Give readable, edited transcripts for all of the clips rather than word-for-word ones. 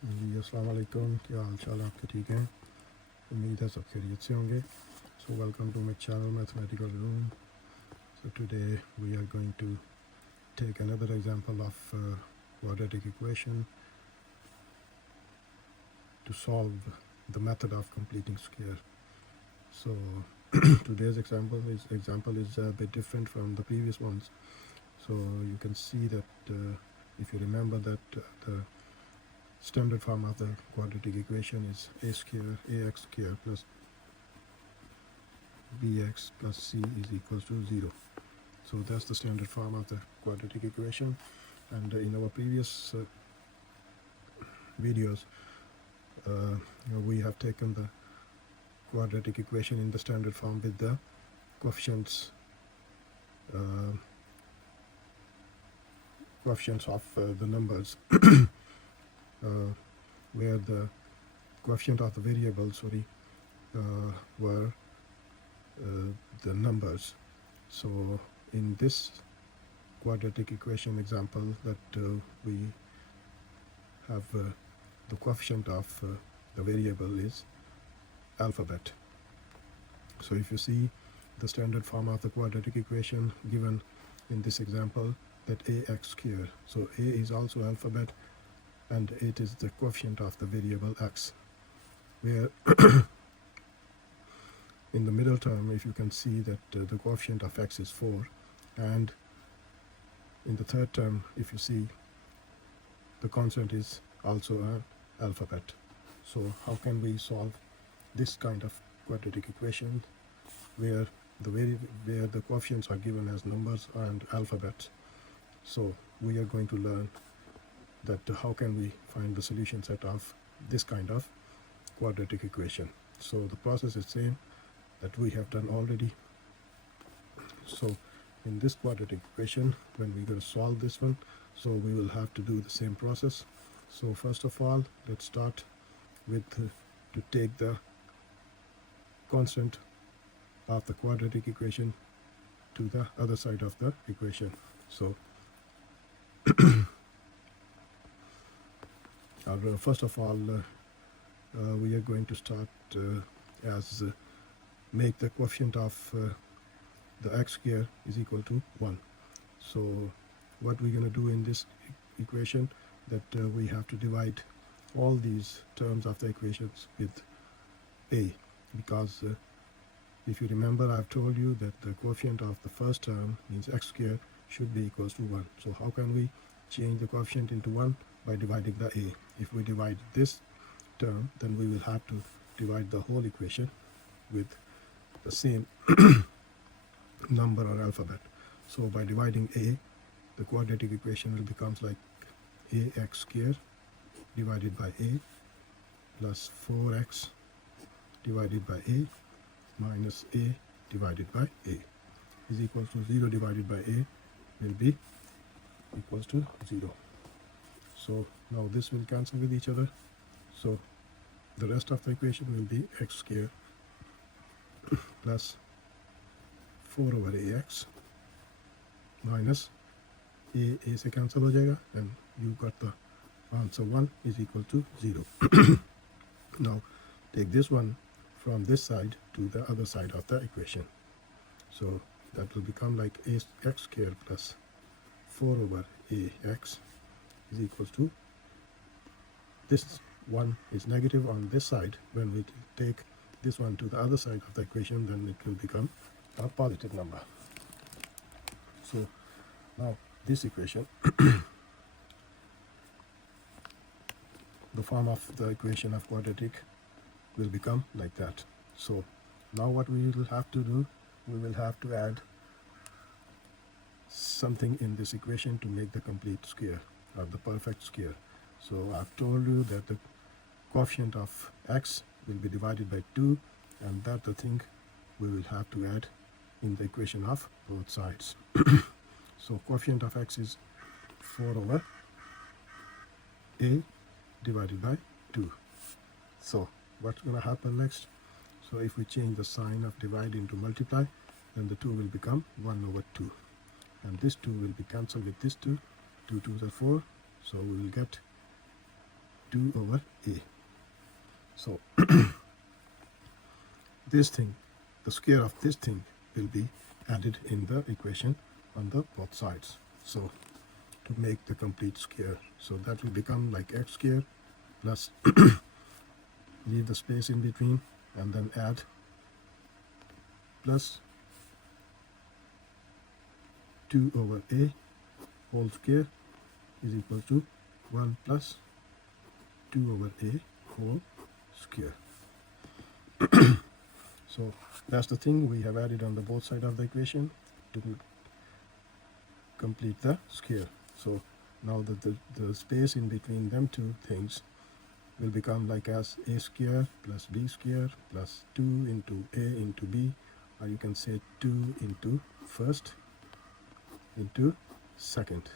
जी अस्सलाम वालेकुम, क्या हाल चाल आपके? ठीक हैं, उम्मीद है सब खैरियत से होंगे. So welcome to my channel Mathematical Room. So today we are going to take another example of quadratic equation to solve the method of completing square. So today's example is a bit different from the previous ones. So you can see that if you remember that the standard form of the quadratic equation is a square ax square plus bx plus c is equals to 0. So that's the standard form of the quadratic equation. And in our previous videos, we have taken the quadratic equation in the standard form with the coefficients of the numbers, where the coefficient of the variable, were the numbers. So in this quadratic equation example that we have the coefficient of the variable is alphabet. So if you see the standard form of the quadratic equation given in this example, that ax square, so a is also alphabet and it is the coefficient of the variable x, where in the middle term, if you can see that the coefficient of x is 4, and in the third term, if you see, the constant is also an alphabet. So how can we solve this kind of quadratic equation where the coefficients are given as numbers and alphabets? So we are going to learn that how can we find the solution set of this kind of quadratic equation. So the process is same that we have done already. So in this quadratic equation, when we're going to solve this one, so we will have to do the same process. So first of all, let's start with to take the constant of the quadratic equation to the other side of the equation. So first of all, we are going to start as make the coefficient of the x square is equal to 1. So what we're going to do in this equation, that we have to divide all these terms of the equations with a, because if you remember, I've told you that the coefficient of the first term means x square should be equals to 1. So how can we change the coefficient into 1? By dividing the a. If we divide this term, then we will have to divide the whole equation with the same number or alphabet. So by dividing a, the quadratic equation will becomes like ax square divided by a plus 4x divided by a minus a divided by a is equals to 0 divided by a will be equals to 0. So now this will cancel with each other. So the rest of the equation will be x square plus 4 over ax minus a से cancel हो जाएगा, and you got the answer 1 is equal to 0. Now take this one from this side to the other side of the equation. So that will become like x square plus 4 over ax is equals to, this one is negative on this side. When we take this one to the other side of the equation, then it will become a positive number. So now this equation, the form of the equation of quadratic will become like that. So now what we will have to do, we will have to add something in this equation to make the complete square or the perfect square. So I've told you that the coefficient of x will be divided by 2, and that's the thing we will have to add in the equation of both sides. So coefficient of x is 4 over a divided by 2. So what's going to happen next? So if we change the sign of divide into multiply, then the 2 will become 1 over 2. And this 2 will be cancelled with this 2. 2 2s are 4. So we will get 2 over a. So this thing, the square of this thing will be added in the equation on the both sides. So to make the complete square, so that will become like x square plus leave the space in between and then add plus 2 over a whole square is equal to 1 plus 2 over a whole square. So that's the thing we have added on the both side of the equation to complete the square. So now that the space in between them two things will become like as a square plus b square plus 2 into a into b, or you can say 2 into first into second,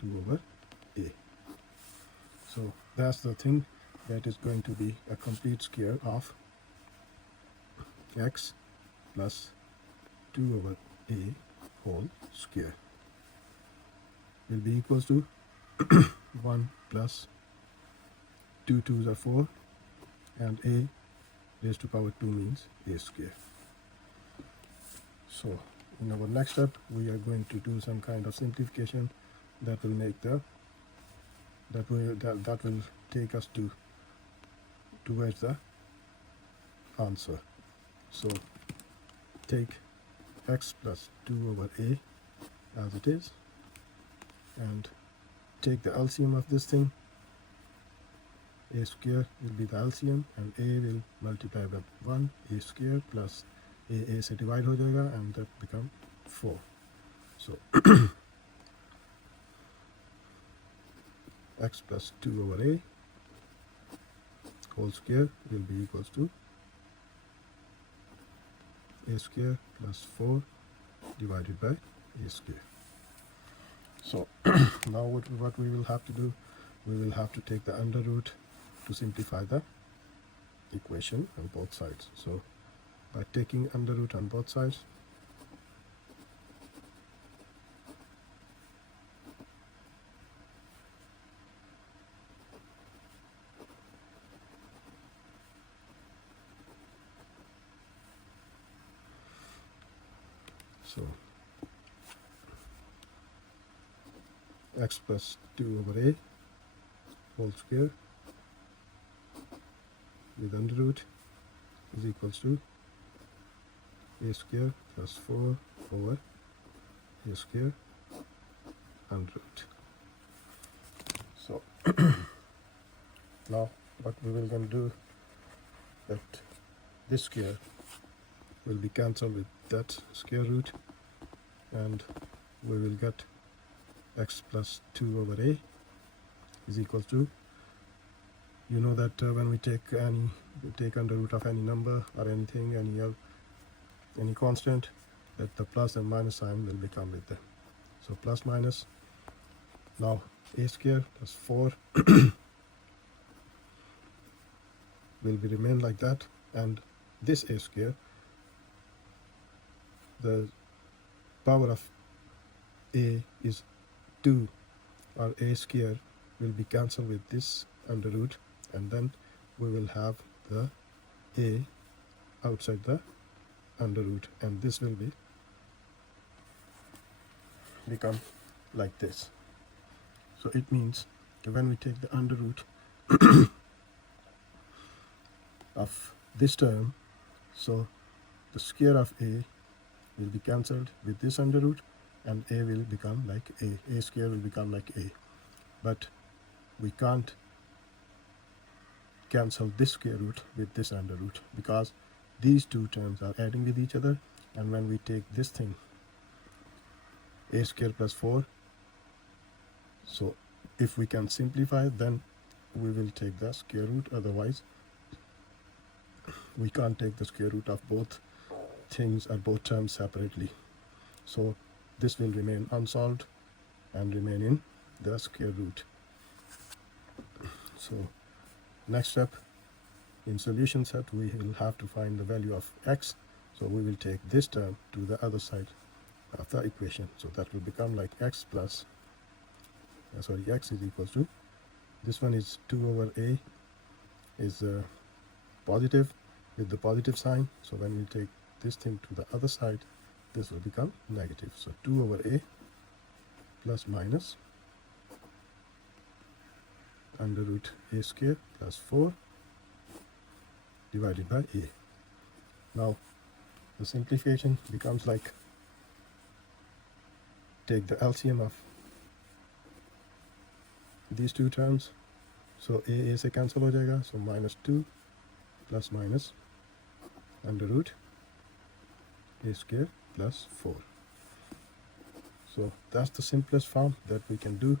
2 over a. So that's the thing that is going to be a complete square of x plus 2 over a whole square will be equals to 1 plus 2 2s are 4 and a raised to power 2 means a square. So in our next step we are going to do some kind of simplification that will make the that will take us towards the answer. So take x plus 2 over a as it is and take the LCM of this thing. A square will be the LCM and a will multiply by 1, a square plus a से divide हो जाएगा and that become 4. So x plus 2 over a whole square will be equals to a square plus 4 divided by a square. So now what we will have to do, we will have to take the under root to simplify the equation on both sides. So by taking under root on both sides, so x plus 2 over a whole square with under root is equals to a square plus 4 over a square under root. So now what we will going to do, that this square will be cancelled with that square root and we will get x plus 2 over a is equal to, you know that when we take under root of any number or anything, any constant, that the plus and minus sign will become with them. So plus minus, now a square plus 4 will be remain like that, and this a square, the power of a is 2, or a square will be cancelled with this under root, and then we will have the a outside the under root, and this will become like this. So it means that when we take the under root of this term, so the square of a will be cancelled with this under root and a will become like a square will become like a, but we can't cancel this square root with this under root because these two terms are adding with each other, and when we take this thing a square plus 4, so if we can simplify then we will take the square root, otherwise we can't take the square root of both things or both terms separately. So this will remain unsolved and remain in the square root. So next step in solution set, we will have to find the value of x. So we will take this term to the other side of the equation. So that will become like x plus, x is equal to this one is 2 over a is positive with the positive sign, so when we take this thing to the other side, this will become negative. So 2 over a plus minus under root a square plus 4 divided by a. Now the simplification becomes like, take the LCM of these two terms, so a से cancel हो जाएगा, so minus 2 plus minus under root a square plus 4. So that's the simplest form that we can do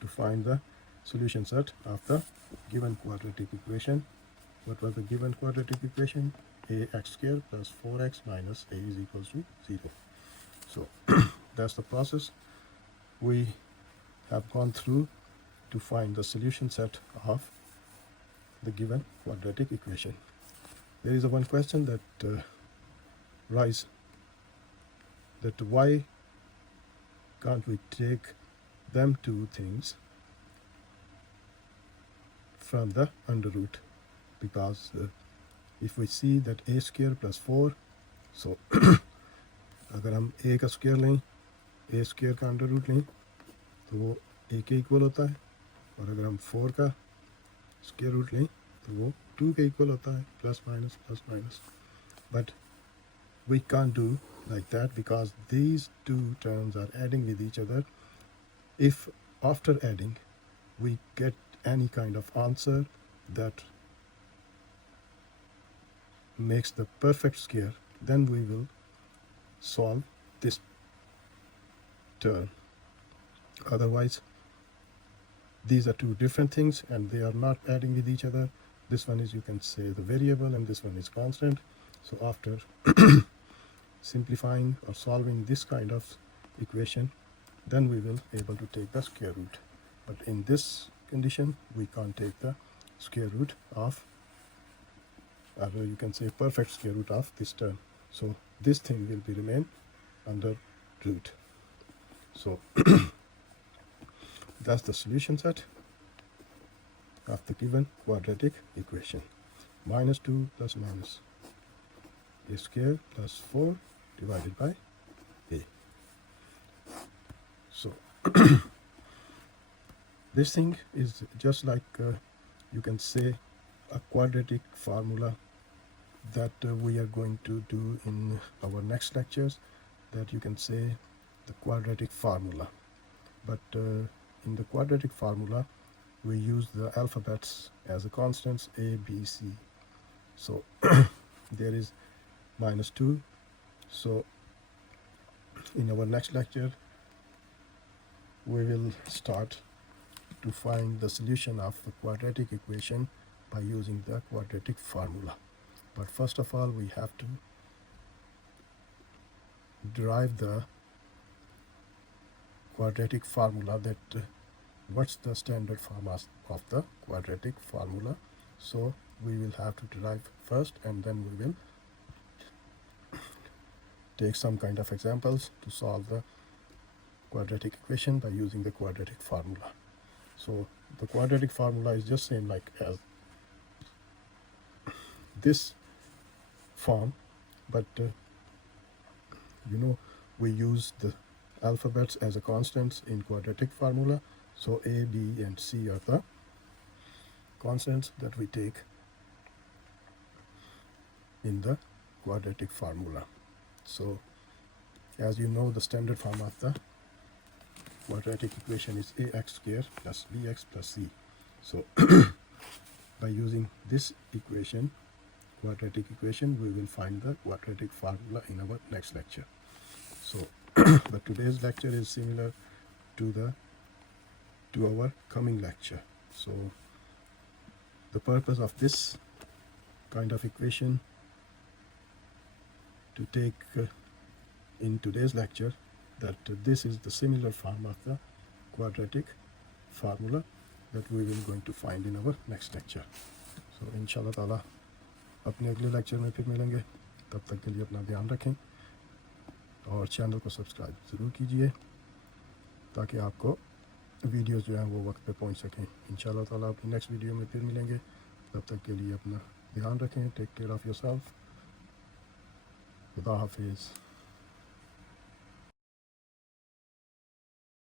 to find the solution set of the given quadratic equation. What was the given quadratic equation? Ax square plus 4x minus a is equals to 0. So that's the process we have gone through to find the solution set of the given quadratic equation. There is one question that rise, that why can't we take them two things from the under root? Because if we see that a square plus 4, so अगर हम a का square लें, a square का under root लें, तो वो a के equal होता है, और अगर हम 4 का स्क्वायर रूट लें तो वो 2 के इक्वल होता है, plus minus. But we can't do like that because these two terms are adding with each other. If after adding we get any kind of answer that makes the perfect square, then we will solve this term. Otherwise, these are two different things and they are not adding with each other. This one is, you can say, the variable, and this one is constant. So after simplifying or solving this kind of equation, then we will able to take the square root. But in this condition, we can't take the square root of, or you can say perfect square root of this term. So this thing will be remain under root. So that's the solution set of the given quadratic equation. Minus 2 plus minus a square plus 4 divided by a. So this thing is just like you can say a quadratic formula that we are going to do in our next lectures, that you can say the quadratic formula. But in the quadratic formula we use the alphabets as a constants a, b, c. So there is minus 2. So in our next lecture we will start to find the solution of the quadratic equation by using the quadratic formula. But first of all, we have to derive the quadratic formula, that what's the standard form of the quadratic formula. So we will have to derive first, and then we will take some kind of examples to solve the quadratic equation by using the quadratic formula. So the quadratic formula is just same like as this form, but we use the alphabets as a constants in quadratic formula. So a, b, and c are the constants that we take in the quadratic formula. So as you know, the standard form of the quadratic equation is ax square plus bx plus c. So by using this equation, quadratic equation, we will find the quadratic formula in our next lecture. So but today's lecture is similar to our coming lecture. So the purpose of this kind of equation to take in today's lecture, that this is the similar form of the quadratic formula that we will going to find in our next lecture. So इंशाल्लाह ताला अपने अगले lecture में फिर मिलेंगे. तब तक के लिए अपना ध्यान रखें और चैनल को सब्सक्राइब ज़रूर कीजिए ताकि आपको वीडियोस जो हैं वो वक्त पे पहुंच सकें। इंशाल्लाह ताला अपनी नेक्स्ट वीडियो में फिर मिलेंगे। तब तक के लिए अपना ध्यान रखें। Take care of yourself. खुदा हाफिज़।